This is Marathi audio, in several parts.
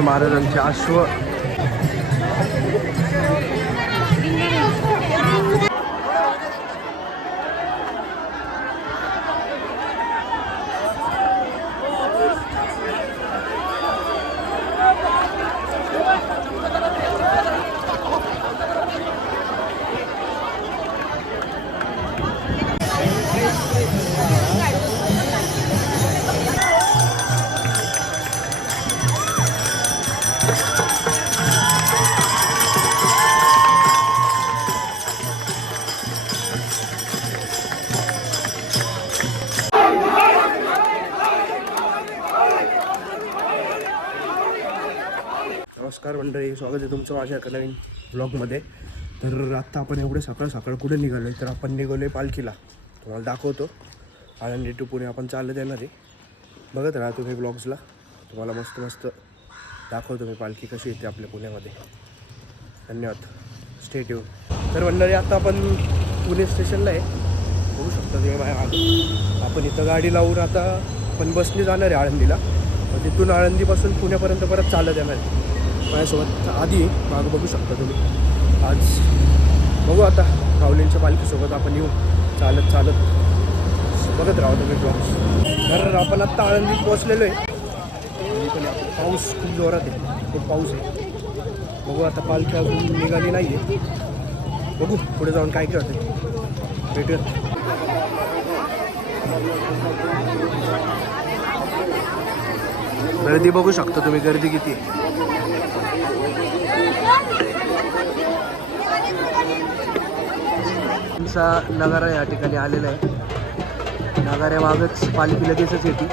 ज्ञानेश्वर महाराजांचे अश्व नमस्कार मंडळी, स्वागत आहे तुमचं माझ्या एका नवीन ब्लॉगमध्ये. तर आत्ता आपण एवढे सकाळ सकाळ कुठे निघालो आहे? तर आपण निघालो आहे पालखीला. तुम्हाला दाखवतो. आळंदी टू पुणे आपण चालत येणार आहे. बघत राहा तुम्ही ब्लॉग्सला, तुम्हाला मस्त मस्त दाखवतो मी पालखी कशी येते आपल्या पुण्यामध्ये. धन्यवाद, स्टे ट्यून. तर मंडळी आता आपण पुणे स्टेशनला आहे, बघू शकता तुम्ही माझ्या. आपण इथं गाडी लावून आता आपण बसने जाणार आहे आळंदीला. तिथून आळंदीपासून पुण्यापर्यंत परत चालत येणार आहे. माझ्यासोबत आधी मागं बघू शकता तुम्ही. आज बघू आता माऊलींच्या पालखीसोबत आपण येऊ चालत चालत. बघत राहू तुम्ही ब्लॉग्स. तर आपण आत्ता आळंदीत पोहोचलेलो आहे. पण पाऊस खूप जोरात आहे, खूप पाऊस आहे. बघू आता पालखी अजून निघाली नाही आहे. बघू पुढे जाऊन काय काय होतं, भेटूयात. गर्दी बघू शकता तुम्ही, गर्दी किती आहे. नगारा या ठिकाणी आलेला आहे. नगाऱ्यामागच पालखी लगेचच येते.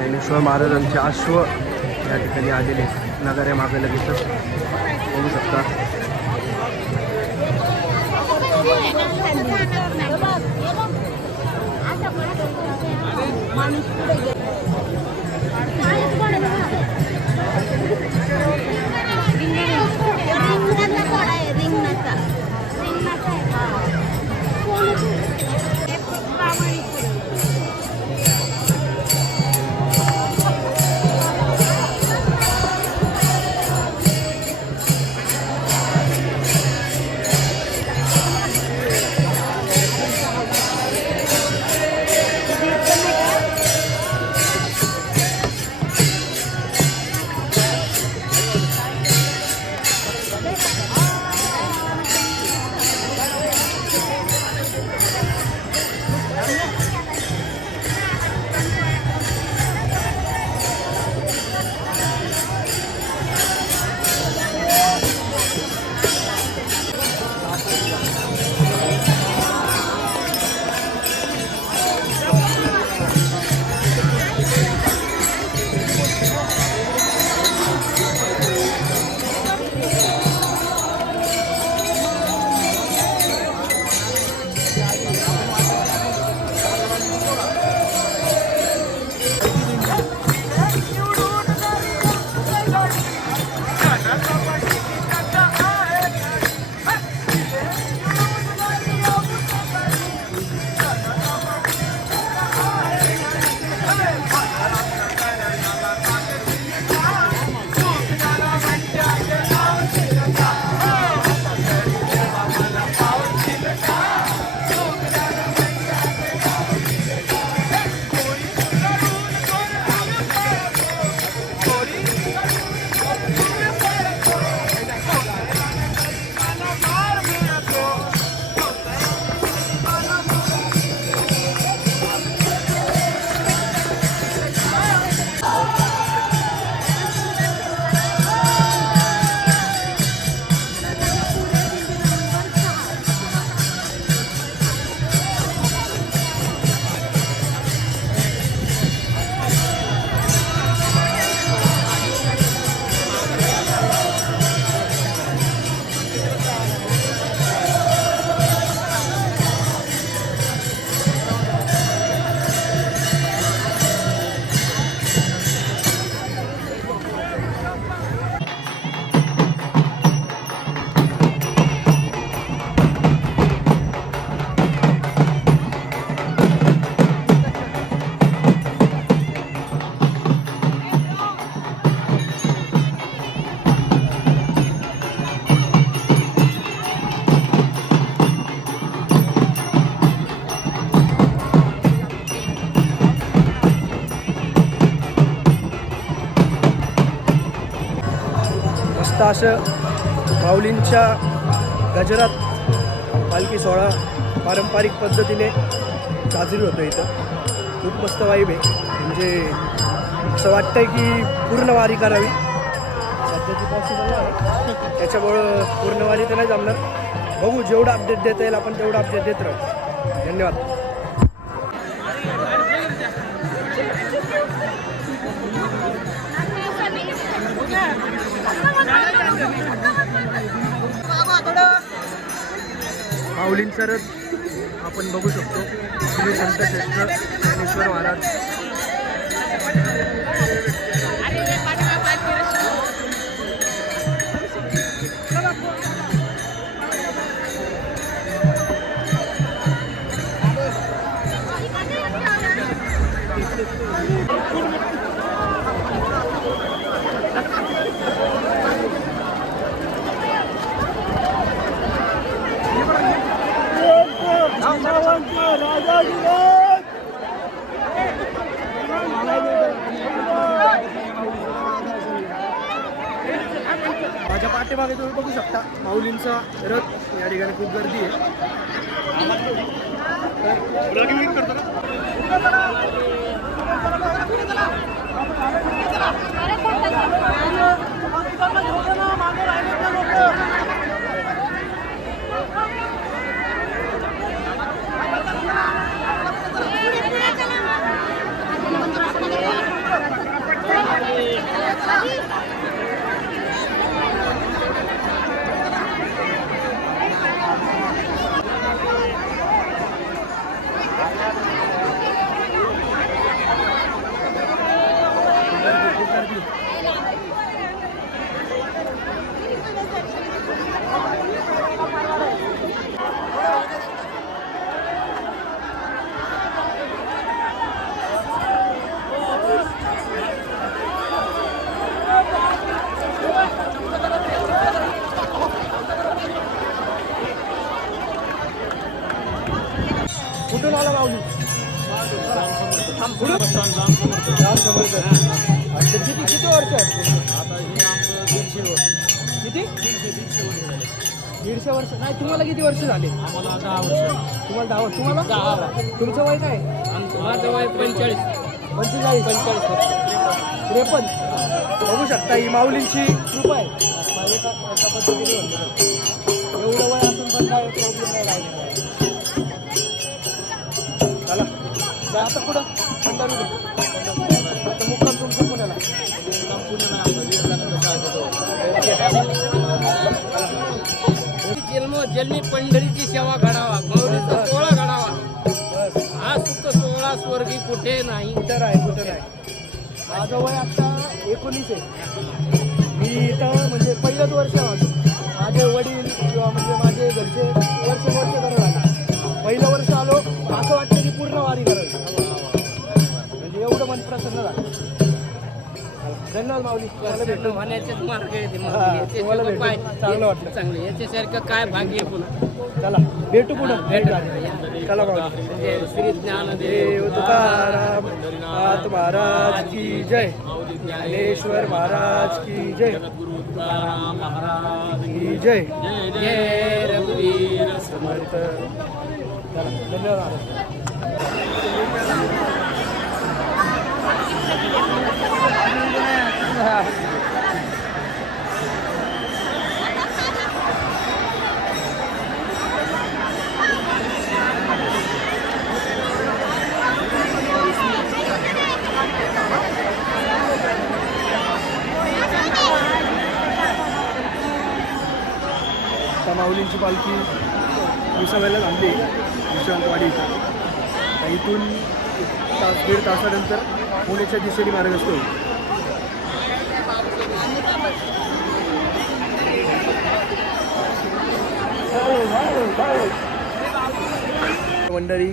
ज्ञानेश्वर महाराजांचे अश्व या ठिकाणी आलेले नगाऱ्या मागे लगेचच बघू शकता. मस्त असं माऊलींच्या गजरात पालखी सोहळा पारंपरिक पद्धतीने साजरी होतो इथं. खूप मस्त वाईब आहे. म्हणजे असं वाटतंय की पूर्ण वारी करावी. सध्याची पॉसिबल आहे त्याच्यामुळं पूर्ण वारी तर नाही जमणार. बघू जेवढं अपडेट देता येईल आपण तेवढं अपडेट देत राहू. धन्यवाद. माऊलींचा रथ आपण बघू शकतो. श्री संत श्रेष्ठ ज्ञानेश्वर महाराज. माझ्या पाठीमागे तुम्ही बघू शकता माऊलींचा रथ. या ठिकाणी खूप गर्दी आहे. कुठून आला माऊली? किती वर्ष किती 150 वर्ष नाही. तुम्हाला किती वर्ष झाले? आम्हाला 10 वर्ष. तुम्हाला 10 वर्ष. तुम्हाला 10. तुमचं वय काय? माझं वय 45. 45 वर्ष. 53. बघू शकता ही माऊलींची कृपा आहे. एका पद्धतीने एवढं वय असून पण काय प्रॉब्लेम नाही राहिला. चला आता कुठं आता मुक्काम तुमचं पुण्याला. जन्मी पंढरीची सेवा घडावा, माऊलीचा सोहळा घडावा. हा सुख सोहळा स्वर्गी कुठे नाही. कुठं आहे. माझं वय आता 19 आहे. मी इथं म्हणजे पहिलंच वर्ष माझं. माझे वडील किंवा म्हणजे माझे घरचे वर्ष करत आला. पहिलं वर्ष आलो असं वाटतं की पूर्ण वारी करायची. म्हणजे एवढं मन प्रसन्न झालं. धन्यवाद माऊली. भेटून होण्याचेच मार्ग आहे ते. तुम्हाला भेटून चांगलं वाटलं. चांगलं याच्यासारखं काय भाग्य पुन्हा. चला भेटू पुढं. चला माऊली. श्री ज्ञानदेव देव तुकाराम नाथ महाराज की जय. ज्ञानेश्वर महाराज की जय. महाराज की जय. जय रघुवीर समर्थ. चला धन्यवाद. माऊलींची पालखी विसाव्याला थांबली विश्रांतवाडी इथं. इथून दीड तासानंतर पुण्याच्या दिशेने मार्गस्थ होईल. मंडळी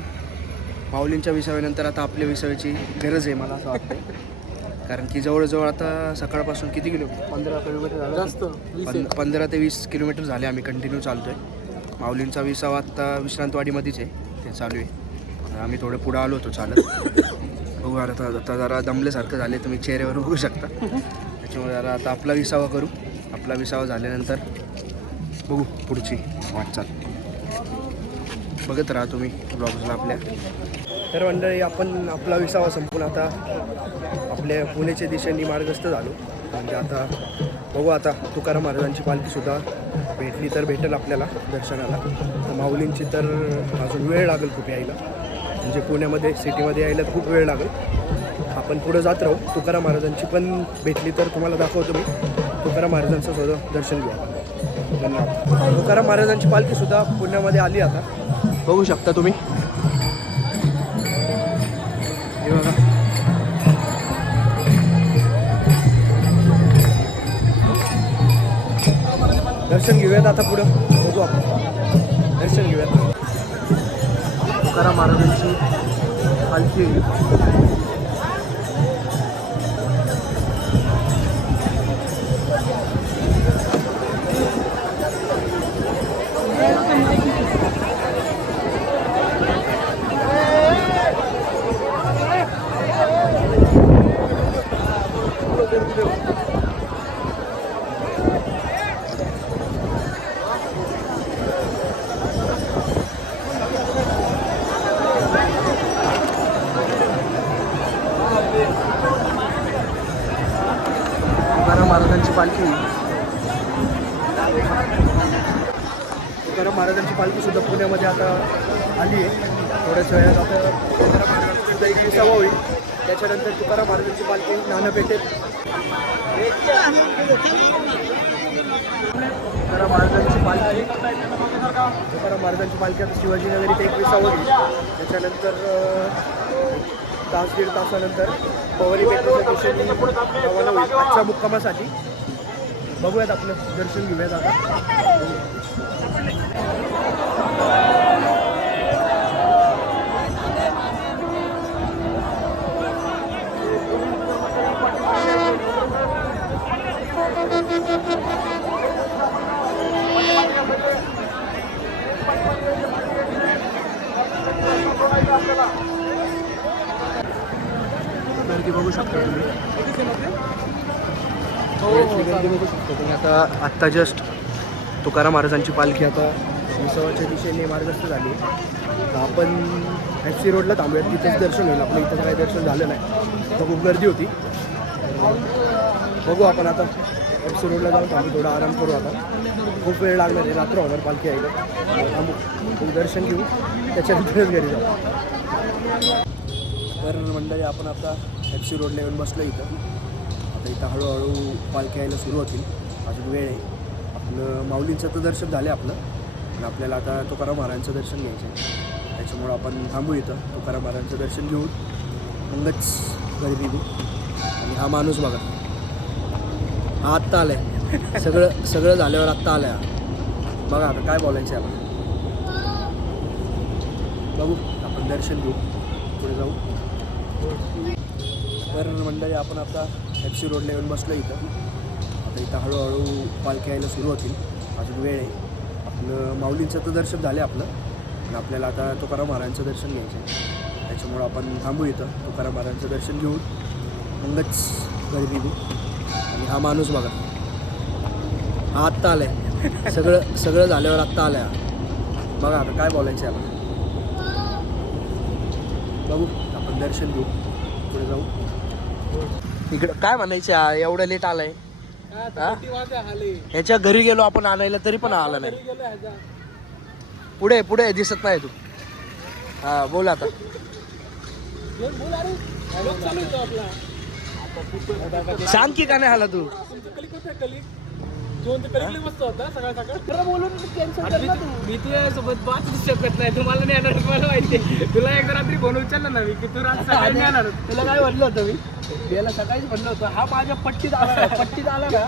माऊलींच्या विसाव्यानंतर आता आपल्या विसाव्याची गरज आहे मला असं वाटतं. कारण की जवळजवळ आता सकाळपासून किती 15 किलोमीटर झालं. जास्त 15 ते 20 किलोमीटर झाले आम्ही कंटिन्यू चालतो आहे. माऊलींचा विसावा आत्ता विश्रांतवाडीमध्येच आहे, ते चालू आहे. आम्ही थोडं पुढं आलो होतो चालत. बघू आता जरा दमल्यासारखं झाले, तुम्ही चेहऱ्यावर बघू शकता. त्याच्यामुळे जरा आता आपला विसावा करू आपला विसावा झाल्यानंतर बघू पुढची वाटचाल. बघत राहा तुम्ही ब्लॉग्सला आपल्या. तर मंडळी आपण आपला विसावा संपून आता आपल्या पुण्याच्या दिशेने मार्गस्थ झालो. म्हणजे आता बघू, आता तुकाराम महाराजांची पालखीसुद्धा भेटली तर भेटेल आपल्याला दर्शनाला. तर माऊलींची तर अजून वेळ लागेल खूप यायला, म्हणजे पुण्यामध्ये सिटीमध्ये यायला खूप वेळ लागेल. आपण पुढं जात राहू. तुकाराम महाराजांची पण भेटली तर तुम्हाला दाखवतो मी. तुकाराम महाराजांचं सुद्धा दर्शन घेऊ आपण. धन्यवाद. तुकाराम महाराजांची पालखीसुद्धा पुण्यामध्ये आली आता, बघू शकता तुम्ही. हे बघा, दर्शन घेऊयात आता पुढं. बघू आपण, दर्शन घेऊयात. तुकाराम महाराजांची पालखी महाराजांची पालखी तुकाराम महाराजांची पालखीसुद्धा पुण्यामध्ये आता आली आहे. थोड्याच वेळात आता तुकाराम महाराजांचा एक विसावा होईल. त्याच्यानंतर तुकाराम महाराजांची पालखी नानापेठेत. तुकाराम महाराजांची पालखी आता शिवाजीनगरीत एक विसावा होईल. त्याच्यानंतर तास दीड तासानंतर पवनी पेठेच्या दिशेने रवाना होईल आजच्या मुक्कामासाठी. बघूयात, आपलं दर्शन घेऊयात आता. गर्दी बघू शकता तुम्ही. गर्दी बघू शकता तुम्ही. आत्ता जस्ट तुकाराम महाराजांची पालखी आता विसावाच्या दिशेने मार्गस्थ झाली. तर आपण FC रोडला थांबूयात, तिथेच दर्शन होईल आपलं. इथं काही दर्शन झालं नाही, तर खूप गर्दी होती. बघू आपण आता FC रोडला जाऊन थांबू, थोडा आराम करू. आता खूप वेळ लागणार आहे, रात्र होणार पालखी यायला. थांबू, खूप दर्शन घेऊ, त्याच्यानंतरच घरी जाऊ. तर मंडळी आपण आता FC रोडला येऊन बसलो इथं. आता इथं हळूहळू पालखी यायला सुरू होतील. अजून वेळ आहे. आपलं माऊलींचं तर दर्शन झालं आपलं, पण आपल्याला आता तुकाराम महाराजांचं दर्शन घ्यायचं आहे. त्याच्यामुळं आपण थांबू इथं. तुकाराम महाराजांचं दर्शन घेऊन मगच घरी निघू. आणि हा माणूस बघा, हा आत्ता आला आहे. सगळं झाल्यावर आत्ता आला आहे. बघा आता काय बोलायचं आहे आपण. बघू, आपण दर्शन घेऊ, पुढे जाऊ. तर मंडळी आपण आता FC रोडला येऊन बसलो इथं. आता इथं हळूहळू पालखी यायला सुरू होतील. अजून वेळ आहे. आपलं माऊलींचं तर दर्शन झालं आपलं, पण आपल्याला आता तुकाराम महाराजांचं दर्शन घ्यायचं आहे. त्याच्यामुळं आपण थांबू इथं. तुकाराम महाराजांचं दर्शन घेऊन मगच घरी निघू. आणि हा माणूस बघा, हा आत्ता आला आहे. सगळं झाल्यावर आत्ता आला आहे. बघा आता काय बोलायचं आहे आपण. बघू, आपण दर्शन घेऊ, पुढे जाऊ. इकडं काय म्हणायचं, एवढं लेट आलाय. ह्याच्या घरी गेलो आपण आणायला, तरी पण आला नाही. पुढे दिसत नाही तू. हा बोल आता. सांग की का नाही आला तू. मी तुझ्यासोबत बातच शकत नाही. तुम्हाला नाही येणार, मला माहिती. तुला एकदा रात्री फोन उचलला ना मी की तू रात्री सकाळी नाही येणार. तुला काय म्हणलं होतं मी, याला सकाळीच म्हणलं होतं. हा माझ्या पट्टीत आला ना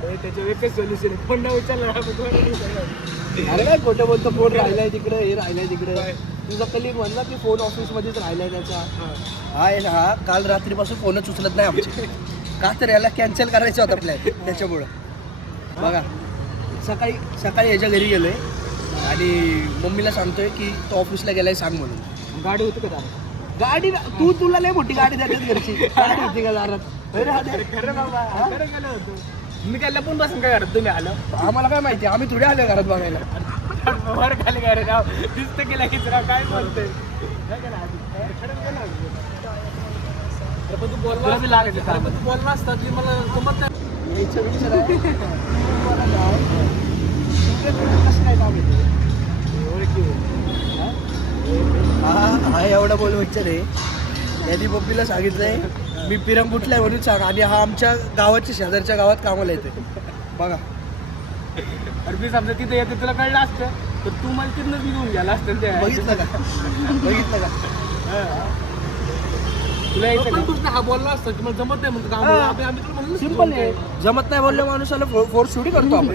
त्याच्या एकच सोल्युशन, फोन नाही उचलला. अरे काय खोटं बोलतो, फोन राहिलाय तिकडे, हे राहिलाय तिकडे. तुझा कलिग म्हणला की फोन ऑफिसमध्येच राहिलाय त्याचा. हा काल रात्रीपासून फोनच उचलत नाही आमचे. का तर याला कॅन्सल करायचं होतं प्लॅन, त्याच्यामुळं. बघा, सकाळी याच्या घरी गेलोय आणि मम्मीला सांगतोय की तो ऑफिसला गेलाय, सांग म्हणून. गाडी होती का? गाडी तुला लय मोठी गाडी द्यायची घरची. गाडी होती का दारात? खरं बाबा खरं गेलो होतो मी काय लपून बसून काय करत तुम्ही आलो आम्हाला काय माहिती आम्ही थोडे आले घरात बघायला. वर खाली काय रे राव दिसतं केला की राव काय बोलतोय काय केलं आधी? खरं गेलो होतो. अरे पण तू बोलला बी लागायचं अरे पण तू बोलला असता की मला जमत नाही यायचं विचार आहे. कसं काय नाव घेतो हा एवढा बोल विचार आहे. यांनी पप्पीला सांगितलंय मी पिरंग कुठलाय म्हणून सांग आणि हा आमच्या गावाच्या शेजारच्या गावात कामाला येतोय बघा. अरे मी समजा तिथे येते तुला कळलं असतं तर तू मला तिथनंच घेऊन गेला असतं त्या बघितलं का बघितलं का तुला यायचं हा बोलला असतं की मला जमत नाही म्हणतो आम्ही तुला म्हणलं सिंपल आहे. जमत नाही बोलल्या माणूसाला फोर्स थोडी करतो आपण.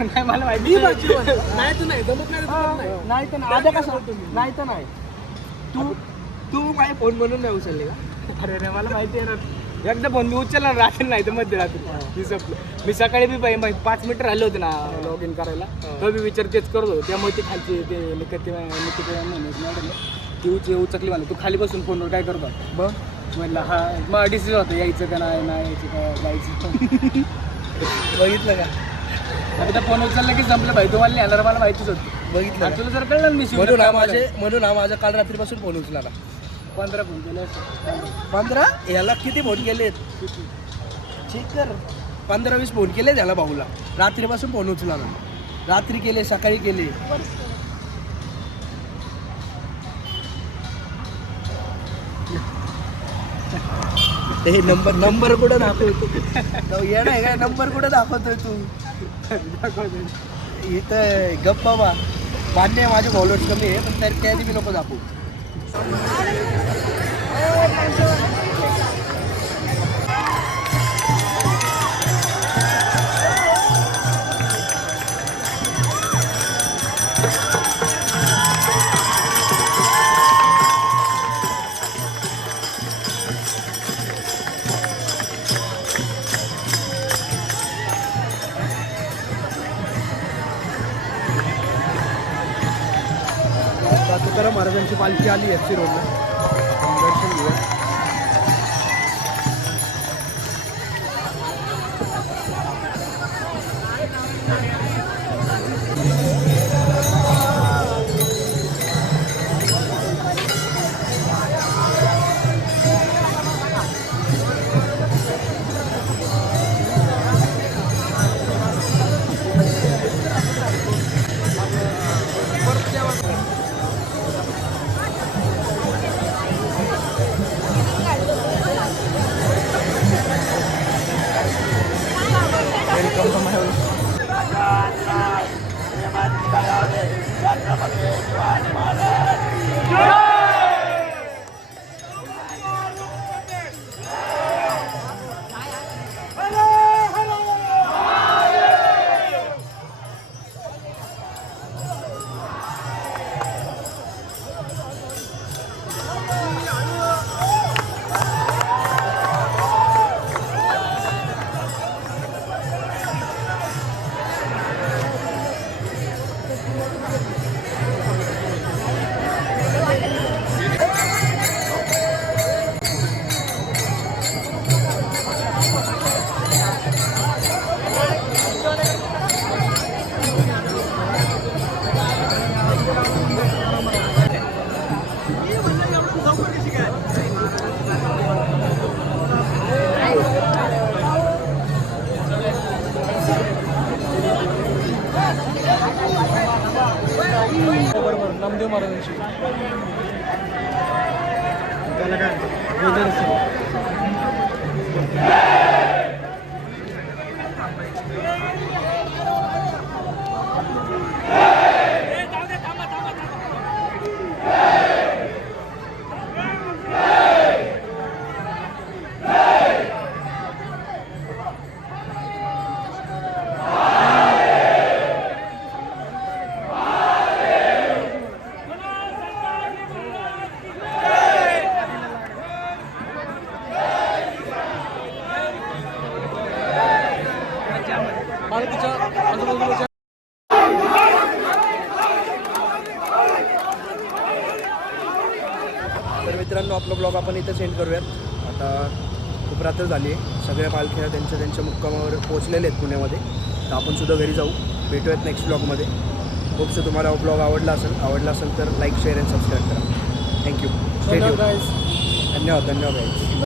नाही मला माहिती नाही तू नाही जमत नाही नाही तर नाही कसं नाही तर नाही तू माझे फोन म्हणून नाही उचलले का. अरे रे मला माहिती आहे ना एकदा फोन मी उचलला रात्री नाही तर मध्यरात्री मी संपलं मी सकाळी बी 5 मिनिटं राहिले होते ना लॉग इन करायला तर मी विचार तेच करत होतो त्यामुळे ती खालची ते मॅडम ती उचकली मला तू खाली बसून फोनवर काय करतो बघ म्हणलं हा मग डिसिजन होतं यायचं का नाही यायचं का जायचं बघितलं का आता त्या फोन उचललं की संपलं भाई तुम्हाला नाही आलं मला माहितीच होतं बघितलं का? तुला जर कळलं ना मी म्हणून हा माझा काल रात्रीपासून फोन उचला 15 फोन केले असं 15 याला किती फोन केलेत चेक कर 15-20 फोन केले त्याला भाऊला रात्रीपासून फोन उचला ना. रात्री केले सकाळी केले. हे नंबर कुठं दाखवतो येणं आहे काय नंबर कुठं दाखवतोय तू इथं गप बाबा मान्य आहे माझे फॉलोअर्स कमी आहे पण तरी त्याआधी मी नको दाखवू. तुकाराम महाराजांची पालखी आली FC रोडला दर्शन घेऊया. नामदेव महाराजांची त्याला काय तर मित्रांनो आपला ब्लॉग आपण इथं सेंड करूयात. आता खूप रात्र झाली आहे. सगळ्या पालख्या त्यांच्या मुक्कामावर पोहोचलेले आहेत पुण्यामध्ये. तर आपण सुद्धा घरी जाऊ. भेटूयात नेक्स्ट ब्लॉगमध्ये. होपसो तुम्हाला ब्लॉग आवडला असेल तर लाईक शेअर अँड सबस्क्राईब करा. थँक्यू. धन्यवाद guys. धन्यवाद.